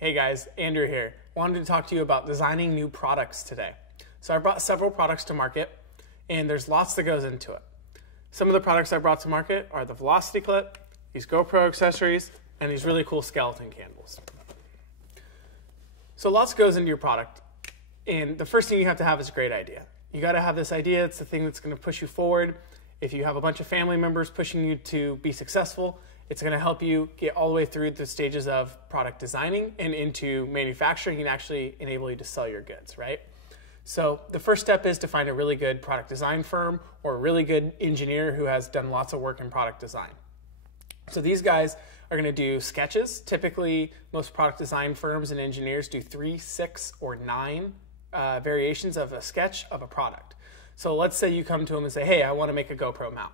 Hey guys, Andrew here. Wanted to talk to you about designing new products today. So I brought several products to market and there's lots that goes into it. Some of the products I brought to market are the Velocity Clip, these GoPro accessories, and these really cool skeleton candles. So lots goes into your product, and the first thing you have to have is a great idea. You gotta have this idea, it's the thing that's gonna push you forward. If you have a bunch of family members pushing you to be successful, it's gonna help you get all the way through the stages of product designing and into manufacturing and actually enable you to sell your goods, right? So the first step is to find a really good product design firm or a really good engineer who has done lots of work in product design. So these guys are gonna do sketches. Typically, most product design firms and engineers do 3, 6, or 9 variations of a sketch of a product. So let's say you come to them and say, hey, I wanna make a GoPro mount.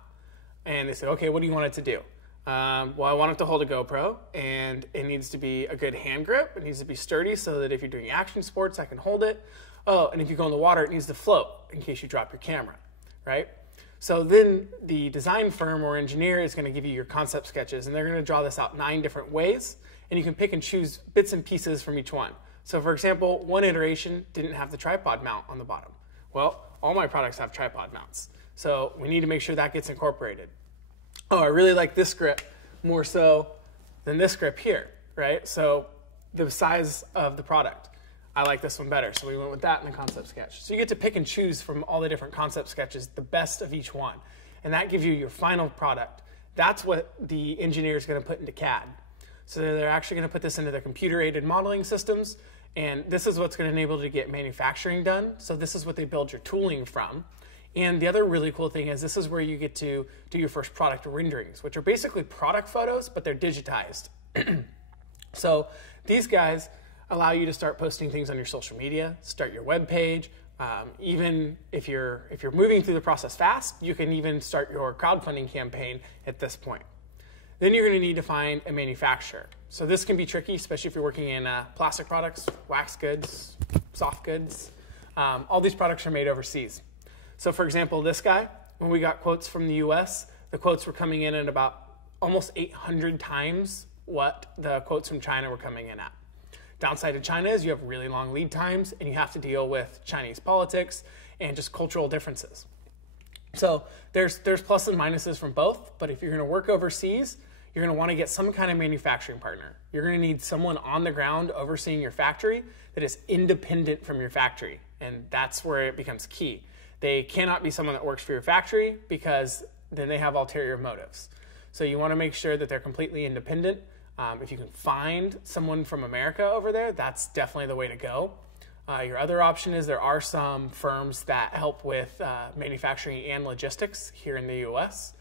And they say, okay, what do you want it to do? Well, I want it to hold a GoPro, and it needs to be a good hand grip. It needs to be sturdy so that if you're doing action sports, I can hold it. Oh, and if you go in the water, it needs to float in case you drop your camera, right? So then the design firm or engineer is going to give you your concept sketches, and they're going to draw this out 9 different ways, and you can pick and choose bits and pieces from each one. So for example, one iteration didn't have the tripod mount on the bottom. Well, all my products have tripod mounts, so we need to make sure that gets incorporated. Oh, I really like this grip more so than this grip here, right? So the size of the product, I like this one better. So we went with that in the concept sketch. So you get to pick and choose from all the different concept sketches, the best of each one. And that gives you your final product. That's what the engineer is going to put into CAD. So they're actually going to put this into their computer-aided modeling systems. And this is what's going to enable you to get manufacturing done. So this is what they build your tooling from. And the other really cool thing is this is where you get to do your first product renderings, which are basically product photos, but they're digitized. So these guys allow you to start posting things on your social media, start your web page. Even if you're moving through the process fast, you can even start your crowdfunding campaign at this point. Then you're going to need to find a manufacturer. So this can be tricky, especially if you're working in plastic products, wax goods, soft goods. All these products are made overseas. So for example, this guy, when we got quotes from the US, the quotes were coming in at about almost 800 times what the quotes from China were coming in at. Downside to China is you have really long lead times and you have to deal with Chinese politics and just cultural differences. So there's pluses and minuses from both, but if you're gonna work overseas, you're gonna wanna get some kind of manufacturing partner. You're gonna need someone on the ground overseeing your factory that is independent from your factory, and that's where it becomes key. They cannot be someone that works for your factory because then they have ulterior motives. So you want to make sure that they're completely independent. If you can find someone from America over there, that's definitely the way to go. Your other option is there are some firms that help with manufacturing and logistics here in the US.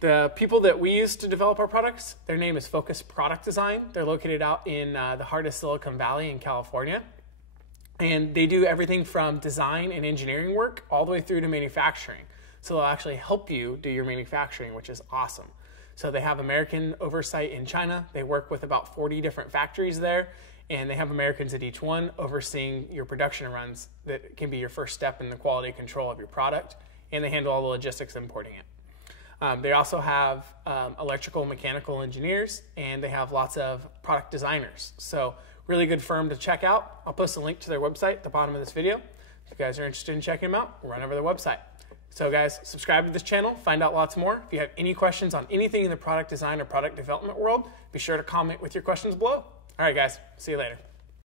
The people that we use to develop our products, their name is Focus Product Design. They're located out in the heart of Silicon Valley in California. And they do everything from design and engineering work all the way through to manufacturing. So they'll actually help you do your manufacturing, which is awesome. So they have American oversight in China. They work with about 40 different factories there, and they have Americans at each one overseeing your production runs that can be your first step in the quality control of your product, and they handle all the logistics importing it. They also have electrical and mechanical engineers, and they have lots of product designers. So really good firm to check out. I'll post a link to their website at the bottom of this video. If you guys are interested in checking them out, run over to their website. So guys, subscribe to this channel, find out lots more. If you have any questions on anything in the product design or product development world, be sure to comment with your questions below. All right guys, see you later.